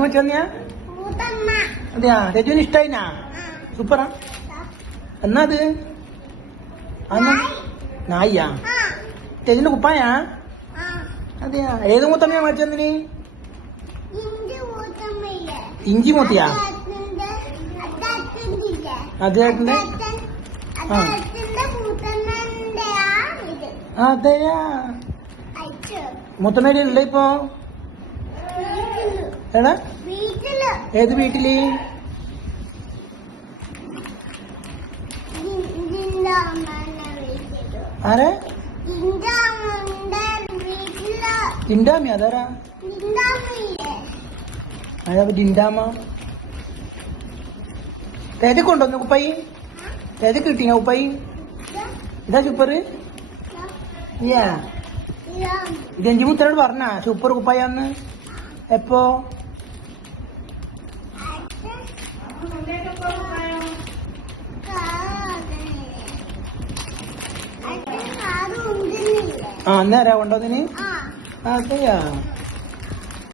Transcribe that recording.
ആദ്യം വെച്ച് വന്നിയാ? അതെയാ, രജുവിന് ഇഷ്ടായിനാ? സൂപ്പറാ. എന്നാ അത് നായിയാ? രജുവിന്റെ കുപ്പായാ? അതെയാ, ഏത് മൂത്തമ്മയാ മേടിച്ചു തന്നിന്? ഇഞ്ചി മൂത്തിയാ? അദ്ദേഹത്തിന്റെ അതെയാ, മൂത്തമ്മേടെ ഉള്ള ഇപ്പൊ? എടാ, ഏത് വീട്ടില്? ആരെ? ഡിൻഡാമി? അതാരാ? അതാ ഡിൻഡാമ. ഏതൊക്കെ കൊണ്ടുവന്നു കുപ്പായി? ഏതൊക്കെ കിട്ടീന കുപ്പായി? ഇതാ സൂപ്പർ. ഗഞ്ചി മുത്തനോട് പറഞ്ഞ സൂപ്പർ കുപ്പായാന്ന്? എപ്പോ? അന്നേരാ കൊണ്ടുവന്നിന്? അതെയാ.